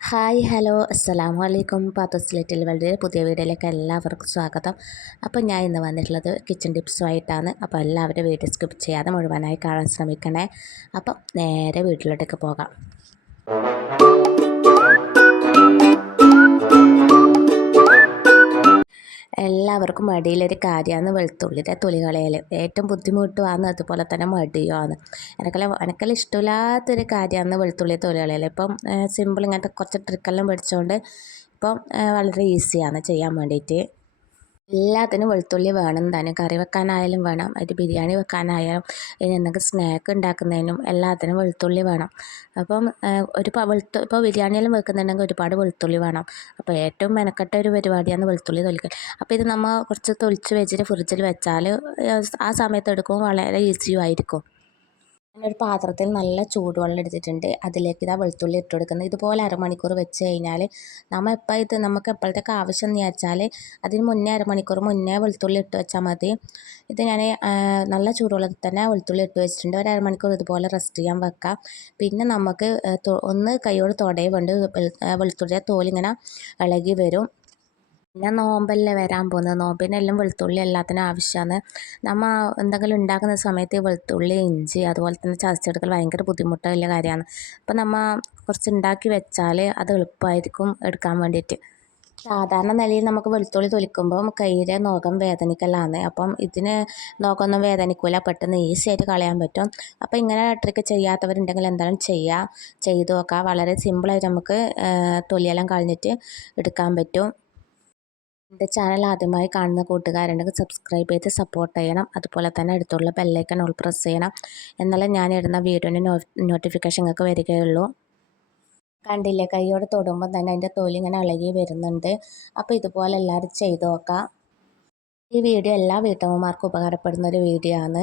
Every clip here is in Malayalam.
ഹായ് ഹലോ അസ്സലാമു അലൈക്കും. പാത്തോസ് ലിറ്റിൽ വേൾഡിലെ പുതിയ വീഡിയോയിലേക്ക് എല്ലാവർക്കും സ്വാഗതം. അപ്പോൾ ഞാൻ ഇന്ന് വന്നിട്ടുള്ളത് കിച്ചൺ ടിപ്സുമായിട്ടാണ്. അപ്പോൾ എല്ലാവരും വീഡിയോ സ്കിപ്പ് ചെയ്യാതെ മുഴുവനായി കാണാൻ ശ്രമിക്കണേ. അപ്പം നേരെ വീട്ടിലോട്ടേക്ക് പോകാം. എല്ലാവർക്കും മടിയിലൊരു കാര്യമാണ് വെളുത്തുള്ളിയുടെ തൊലി കളയൽ. ഏറ്റവും ബുദ്ധിമുട്ടുമാണ്, അതുപോലെ തന്നെ മടിയുമാണ്. എനിക്കെല്ലാം ഇഷ്ടമില്ലാത്തൊരു കാര്യമാണ് വെളുത്തുള്ളി തൊലി കളയൽ. ഇപ്പം സിമ്പിൾ ഇങ്ങനത്തെ കുറച്ച് ട്രിക്കെല്ലാം പഠിച്ചുകൊണ്ട് ഇപ്പം വളരെ ഈസിയാണ് ചെയ്യാൻ വേണ്ടിയിട്ട്. എല്ലാത്തിനും വെളുത്തുള്ളി വേണം താനും. കറി വെക്കാനായാലും വേണം, ഒരു ബിരിയാണി വെക്കാനായാലും, ഇനി എന്തെങ്കിലും സ്നാക്ക് ഉണ്ടാക്കുന്നതിനും എല്ലാത്തിനും വെളുത്തുള്ളി വേണം. അപ്പം ഇപ്പോൾ ബിരിയാണിയെല്ലാം വെക്കുന്നുണ്ടെങ്കിൽ ഒരുപാട് വെളുത്തുള്ളി വേണം. അപ്പോൾ ഏറ്റവും മെനക്കെട്ട ഒരു പരിപാടിയാണ് വെളുത്തുള്ളി തൊലിക്കൽ. അപ്പോൾ ഇത് നമ്മൾ കുറച്ച് തൊലിച്ച് വെച്ചിട്ട് ഫ്രിഡ്ജിൽ വെച്ചാൽ ആ സമയത്ത് എടുക്കുമ്പോൾ വളരെ ഈസിയും ആയിരിക്കും. ഞാനൊരു പാത്രത്തിൽ നല്ല ചൂടുവെള്ളം എടുത്തിട്ടുണ്ട്. അതിലേക്ക് ഇതാ വെളുത്തുള്ളി ഇട്ട് കൊടുക്കുന്നത്. ഇതുപോലെ അരമണിക്കൂർ വെച്ച് കഴിഞ്ഞാൽ നമുക്ക് എപ്പോഴത്തേക്ക് ആവശ്യം എന്ന് വെച്ചാൽ അതിന് മുന്നേ അരമണിക്കൂർ മുന്നേ വെളുത്തുള്ളി ഇട്ട് വെച്ചാൽ മതി. ഇത് ഞാൻ നല്ല ചൂടുവെള്ളത്തിൽ തന്നെ വെളുത്തുള്ളി ഇട്ട് വെച്ചിട്ടുണ്ട്. ഒരു അരമണിക്കൂർ ഇതുപോലെ റെസ്റ്റ് ചെയ്യാൻ വെക്കാം. പിന്നെ നമുക്ക് ഒന്ന് കൈയോട് തൊടയെ കൊണ്ട് വെളുത്തുള്ളിയുടെ തോലിങ്ങനെ ഇളകി വരും. പിന്നെ നോമ്പല്ലേ വരാൻ പോകുന്നത്. നോമ്പിനെല്ലാം വെളുത്തുള്ളി എല്ലാത്തിനും ആവശ്യമാണ്. നമ്മൾ എന്തെങ്കിലും ഉണ്ടാക്കുന്ന സമയത്ത് ഈ വെളുത്തുള്ളി, ഇഞ്ചി അതുപോലെ തന്നെ ചതച്ചെടുക്കൽ ഭയങ്കര ബുദ്ധിമുട്ടുള്ള കാര്യമാണ്. അപ്പം നമ്മൾ കുറച്ച് ഉണ്ടാക്കി വെച്ചാൽ അത് എളുപ്പമായിരിക്കും എടുക്കാൻ വേണ്ടിയിട്ട്. സാധാരണ നിലയിൽ നമുക്ക് വെളുത്തുള്ളി തൊലിക്കുമ്പം കയ്യിലെ നഖം വേദനിക്കലാണ്. അപ്പം ഇതിന് നഖമൊന്നും വേദനിക്കില്ല, പെട്ടെന്ന് ഈസി ആയിട്ട് കളയാൻ പറ്റും. അപ്പോൾ ഇങ്ങനെ ട്രിക്ക് ചെയ്യാത്തവരുണ്ടെങ്കിൽ എന്തായാലും ചെയ്ത് നോക്കുക. വളരെ സിമ്പിളായിട്ട് നമുക്ക് തൊലിയെല്ലാം കളഞ്ഞിട്ട് എടുക്കാൻ പറ്റും. എൻ്റെ ചാനൽ ആദ്യമായി കാണുന്ന കൂട്ടുകാരുണ്ടെങ്കിൽ സബ്സ്ക്രൈബ് ചെയ്ത് സപ്പോർട്ട് ചെയ്യണം. അതുപോലെ തന്നെ അടുത്തുള്ള ബെല്ലൈക്കൺ ഓൾ പ്രസ് ചെയ്യണം. എന്നാലേ ഞാൻ ഇടുന്ന വീഡിയോൻ്റെ നോട്ടിഫിക്കേഷൻ നിങ്ങൾക്ക് വരികയുള്ളൂ. കണ്ടില്ലേ, കൈയോട് തൊടുമ്പോൾ തന്നെ അതിൻ്റെ തൊലി ഇങ്ങനെ ഇളകി വരുന്നുണ്ട്. അപ്പോൾ ഇതുപോലെ എല്ലാവരും ചെയ്ത് നോക്കാം. ഈ വീഡിയോ എല്ലാ വീട്ടമ്മമാർക്കും ഉപകാരപ്പെടുന്ന ഒരു വീഡിയോ ആണ്.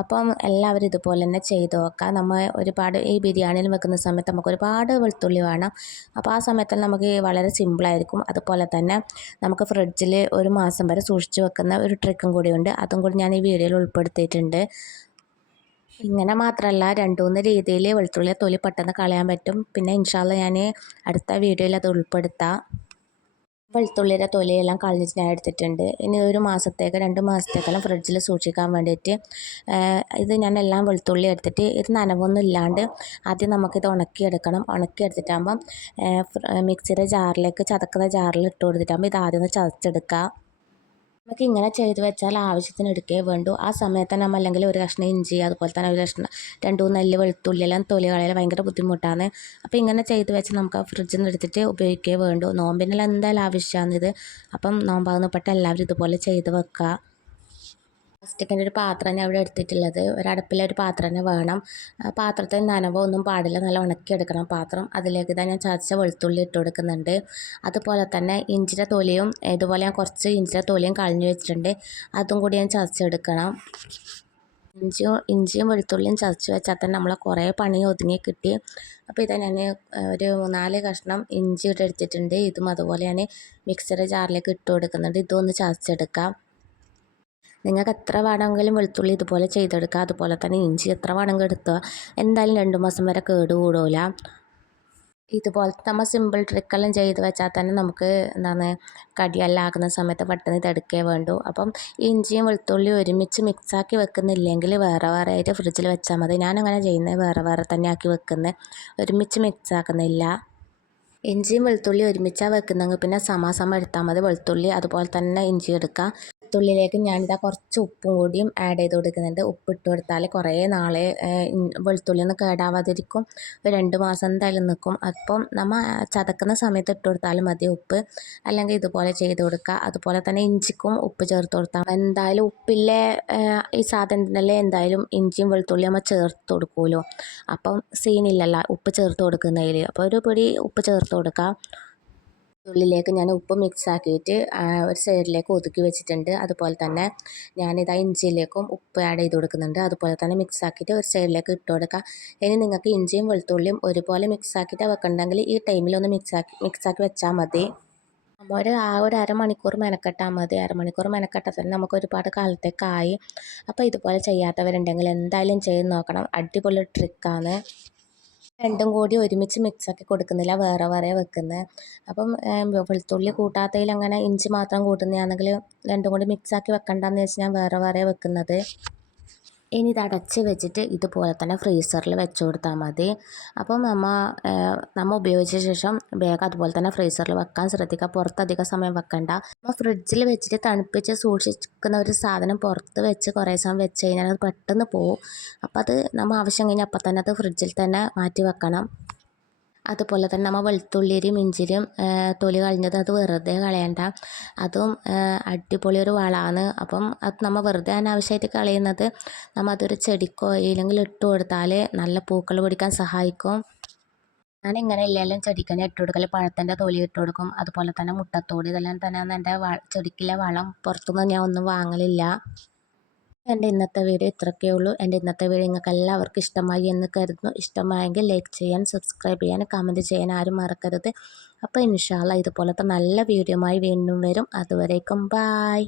അപ്പം എല്ലാവരും ഇതുപോലെ തന്നെ ചെയ്ത് നോക്കാം. നമ്മൾ ഒരുപാട് ഈ ബിരിയാണിയിൽ വെക്കുന്ന സമയത്ത് നമുക്ക് ഒരുപാട് വെളുത്തുള്ളി വേണം. അപ്പോൾ ആ സമയത്ത് നമുക്ക് വളരെ സിമ്പിളായിരിക്കും. അതുപോലെ തന്നെ നമുക്ക് ഫ്രിഡ്ജിൽ ഒരു മാസം വരെ സൂക്ഷിച്ച് വെക്കുന്ന ഒരു ട്രിക്കും കൂടിയുണ്ട്. അതും കൂടി ഞാൻ ഈ വീഡിയോയിൽ ഉൾപ്പെടുത്തിയിട്ടുണ്ട്. ഇങ്ങനെ മാത്രമല്ല, 2-3 രീതിയിൽ വെളുത്തുള്ളി തൊലി പെട്ടെന്ന് കളയാൻ പറ്റും. പിന്നെ ഇൻഷാ അള്ളാ ഞാൻ അടുത്ത വീഡിയോയിൽ അത് ഉൾപ്പെടുത്താം. വെളുത്തുള്ളിയുടെ തൊലിയെല്ലാം കളഞ്ഞിട്ട് ഞാൻ എടുത്തിട്ടുണ്ട്. ഇനി ഒരു മാസത്തേക്ക് 2 മാസത്തേക്കെല്ലാം ഫ്രിഡ്ജിൽ സൂക്ഷിക്കാൻ വേണ്ടിയിട്ട് ഇത് ഞാൻ എല്ലാം വെളുത്തുള്ളി എടുത്തിട്ട് ഇത് നനവൊന്നും ഇല്ലാണ്ട് ആദ്യം നമുക്കിത് ഉണക്കിയെടുക്കണം. ഉണക്കിയെടുത്തിട്ടാകുമ്പം മിക്സിയുടെ ജാറിലേക്ക് ചതക്കുന്ന ജാറിൽ ഇട്ട് കൊടുത്തിട്ടാകുമ്പോൾ ഇത് ആദ്യം ഒന്ന് ചതച്ചെടുക്കുക. നമുക്ക് ഇങ്ങനെ ചെയ്ത് വെച്ചാൽ ആവശ്യത്തിന് എടുക്കേ വേണ്ടൂ. ആ സമയത്ത് നമ്മൾ അല്ലെങ്കിൽ ഒരു കഷ്ണം ഇഞ്ചി, അതുപോലെ തന്നെ ഒരു കഷ്ണം 2-3 നെല്ല് വെളുത്തുള്ളി എല്ലാം തൊലി കളയാൻ ഭയങ്കര ബുദ്ധിമുട്ടാണ്. അപ്പോൾ ഇങ്ങനെ ചെയ്ത് വെച്ച് നമുക്ക് ഫ്രിഡ്ജിൽ നിന്ന് എടുത്തിട്ട് ഉപയോഗിക്കേ വേണ്ടൂ. നോമ്പിനെല്ലാം എന്തായാലും ആവശ്യമാണിത്. അപ്പം നോമ്പാകുന്നപ്പെട്ട എല്ലാവരും ഇതുപോലെ ചെയ്ത് വെക്കുക. പ്ലാസ്റ്റിക്കിൻ്റെ ഒരു പാത്രം ഞാൻ ഇവിടെ എടുത്തിട്ടുള്ളത്. ഒരടുപ്പിലെ ഒരു പാത്രം തന്നെ വേണം. പാത്രത്തിൽ നനവോ ഒന്നും പാടില്ല, നല്ല ഉണക്കിയെടുക്കണം പാത്രം. അതിലേക്ക് തന്നെ ഞാൻ ചതച്ച വെളുത്തുള്ളി ഇട്ട് കൊടുക്കുന്നുണ്ട്. അതുപോലെ തന്നെ ഇഞ്ചിയുടെ തൊലിയും ഇതുപോലെ ഞാൻ കുറച്ച് ഇഞ്ചിയുടെ തൊലിയും കളഞ്ഞു വെച്ചിട്ടുണ്ട്. അതും കൂടി ഞാൻ ചതച്ചെടുക്കണം. ഇഞ്ചിയും വെളുത്തുള്ളിയും ചതച്ച് വെച്ചാൽ തന്നെ നമ്മളെ കുറേ പണി ഒതുങ്ങി കിട്ടി. അപ്പോൾ ഇതാ ഞാൻ ഒരു 4 കഷ്ണം ഇഞ്ചി എടുത്തിട്ടുണ്ട്. ഇതും അതുപോലെ ഞാൻ മിക്സിയുടെ ജാറിലേക്ക് ഇട്ട് കൊടുക്കുന്നുണ്ട്. ഇതൊന്ന് ചതച്ചെടുക്കാം. നിങ്ങൾക്ക് എത്ര വേണമെങ്കിലും വെളുത്തുള്ളി ഇതുപോലെ ചെയ്തെടുക്കുക. അതുപോലെ തന്നെ ഇഞ്ചി എത്ര വേണമെങ്കിലും എടുക്കുക. എന്തായാലും 2 മാസം വരെ കേട് കൂടില്ല. ഇതുപോലത്തെ നമ്മൾ സിമ്പിൾ ട്രിക്കെല്ലാം ചെയ്ത് വെച്ചാൽ തന്നെ നമുക്ക് കടിയെല്ലാം ആക്കുന്ന സമയത്ത് പെട്ടെന്ന് ഇതെടുക്കേ വേണ്ടൂ. അപ്പം ഇഞ്ചിയും വെളുത്തുള്ളിയും ഒരുമിച്ച് മിക്സാക്കി വെക്കുന്നില്ലെങ്കിൽ വേറെ വേറെ ആയിട്ട് ഫ്രിഡ്ജിൽ വെച്ചാൽ മതി. ഞാനങ്ങനെ ചെയ്യുന്നത് വേറെ വേറെ തന്നെ ആക്കി വെക്കുന്നത്, ഒരുമിച്ച് മിക്സ് ആക്കുന്നില്ല. ഇഞ്ചിയും വെളുത്തുള്ളിയും ഒരുമിച്ചാണ് വെക്കുന്നെങ്കിൽ പിന്നെ സമാസമം എടുത്താൽ മതി. വെളുത്തുള്ളി അതുപോലെ തന്നെ ഇഞ്ചി എടുക്കുക. വെളുത്തുള്ളിയിലേക്ക് ഞാനിതാ കുറച്ച് ഉപ്പും കൂടിയും ആഡ് ചെയ്ത് കൊടുക്കുന്നുണ്ട്. ഉപ്പിട്ട് കൊടുത്താൽ കുറേ നാളെ വെളുത്തുള്ളി ഒന്നും കേടാവാതിരിക്കും. ഒരു 2 മാസം എന്തായാലും നിൽക്കും. അപ്പം നമ്മൾ ചതക്കുന്ന സമയത്ത് ഇട്ട് കൊടുത്താലും മതി ഉപ്പ്, അല്ലെങ്കിൽ ഇതുപോലെ ചെയ്ത് കൊടുക്കുക. അതുപോലെ തന്നെ ഇഞ്ചിക്കും ഉപ്പ് ചേർത്ത് കൊടുത്താൽ എന്തായാലും ഉപ്പില്ലേ ഈ സാധനത്തിനല്ലേ എന്തായാലും ഇഞ്ചിയും വെളുത്തുള്ളിയും നമ്മൾ ചേർത്ത് കൊടുക്കുമല്ലോ. അപ്പം സീനില്ലല്ലോ ഉപ്പ് ചേർത്ത് കൊടുക്കുന്നതിൽ. അപ്പോൾ ഒരു പൊടി ഉപ്പ് ചേർത്ത് കൊടുക്കുക. ഉള്ളിലേക്ക് ഞാൻ ഉപ്പ് മിക്സ് ആക്കിയിട്ട് ഒരു സൈഡിലേക്ക് ഒതുക്കി വെച്ചിട്ടുണ്ട്. അതുപോലെ തന്നെ ഞാനിതാ ഇഞ്ചിയിലേക്കും ഉപ്പ് ആഡ് ചെയ്ത് കൊടുക്കുന്നുണ്ട്. അതുപോലെ തന്നെ മിക്സ് ആക്കിയിട്ട് ഒരു സൈഡിലേക്ക് ഇട്ട് കൊടുക്കുക. ഇനി നിങ്ങൾക്ക് ഇഞ്ചിയും വെളുത്തുള്ളിയും ഒരുപോലെ മിക്സ് ആക്കിയിട്ട് വെക്കണമെങ്കിൽ ഈ ടൈമിലൊന്ന് മിക്സാക്കി വെച്ചാൽ മതി. ഒരു അരമണിക്കൂർ മെനക്കെട്ടാൽ മതി. അരമണിക്കൂർ മെനക്കെട്ടാൽ തന്നെ നമുക്ക് ഒരുപാട് കാലത്തേക്കായി. അപ്പോൾ ഇതുപോലെ ചെയ്യാത്തവരുണ്ടെങ്കിൽ എന്തായാലും ചെയ്ത് നോക്കണം. അടിപൊളി ട്രിക്കാണ്. രണ്ടും കൂടി ഒരുമിച്ച് മിക്സാക്കി കൊടുക്കുന്നില്ല, വേറെ വേറെ വെക്കുന്നത്. അപ്പം വെളുത്തുള്ളി കൂട്ടാത്തതിൽ അങ്ങനെ ഇഞ്ചി മാത്രം കൂട്ടുന്നതാണെങ്കിൽ രണ്ടും കൂടി മിക്സാക്കി വെക്കണ്ടെന്ന് വെച്ച് ഞാൻ വേറെ വേറെ വെക്കുന്നത്. ഇനി ഇത് അടച്ച് വെച്ചിട്ട് ഇതുപോലെ തന്നെ ഫ്രീസറിൽ വെച്ച് കൊടുത്താൽ മതി. അപ്പം നമ്മൾ ഉപയോഗിച്ച ശേഷം വേഗം അതുപോലെ തന്നെ ഫ്രീസറിൽ വെക്കാൻ ശ്രദ്ധിക്കുക. പുറത്ത് അധികം സമയം വെക്കണ്ട. നമ്മൾ ഫ്രിഡ്ജിൽ വെച്ചിട്ട് തണുപ്പിച്ച് സൂക്ഷിക്കുന്ന ഒരു സാധനം പുറത്ത് വെച്ച് കുറേ സമയം വെച്ച് കഴിഞ്ഞാൽ അത് പെട്ടെന്ന് പോവും. അപ്പോൾ അത് നമ്മൾ ആവശ്യം കഴിഞ്ഞാൽ അപ്പം തന്നെ അത് ഫ്രിഡ്ജിൽ തന്നെ മാറ്റി വെക്കണം. അതുപോലെ തന്നെ നമ്മൾ വെളുത്തുള്ളിയും ഇഞ്ചിയും തൊലി കളഞ്ഞത് അത് വെറുതെ കളയണ്ട. അതും അടിപൊളി ഒരു വളമാണ്. അപ്പം അത് നമ്മൾ വെറുതെ അനാവശ്യമായിട്ട് കളയുന്നത് നമ്മൾ അതൊരു ചെടിക്കോ ഇല്ലെങ്കിൽ ഇട്ട് കൊടുത്താൽ നല്ല പൂക്കൾ പിടിക്കാൻ സഹായിക്കും. ഞാനിങ്ങനെ എല്ലാവരും ചെടിക്ക് ഇട്ട് കൊടുക്കൽ പഴത്തിൻ്റെ തൊലി ഇട്ട് കൊടുക്കും. അതുപോലെ തന്നെ മുട്ടത്തോട് ഇതെല്ലാം തന്നെയാണ് എൻ്റെ ചെടിക്കുള്ള വളം. പുറത്തുനിന്ന് ഞാൻ ഒന്നും വാങ്ങലില്ല. എൻ്റെ ഇന്നത്തെ വീഡിയോ ഇത്രയൊക്കെ ഉള്ളൂ. എൻ്റെ ഇന്നത്തെ വീഡിയോ നിങ്ങൾക്ക് എല്ലാവർക്കും ഇഷ്ടമായി എന്ന് കരുതുന്നു. ഇഷ്ടമായെങ്കിൽ ലൈക്ക് ചെയ്യാൻ, സബ്സ്ക്രൈബ് ചെയ്യാൻ, കമൻറ്റ് ചെയ്യാൻ ആരും മറക്കരുത്. അപ്പോൾ ഇൻഷാ അള്ളാ ഇതുപോലത്തെ നല്ല വീഡിയോയുമായി വീണ്ടും വരും. അതുവരേക്കും ബായ്.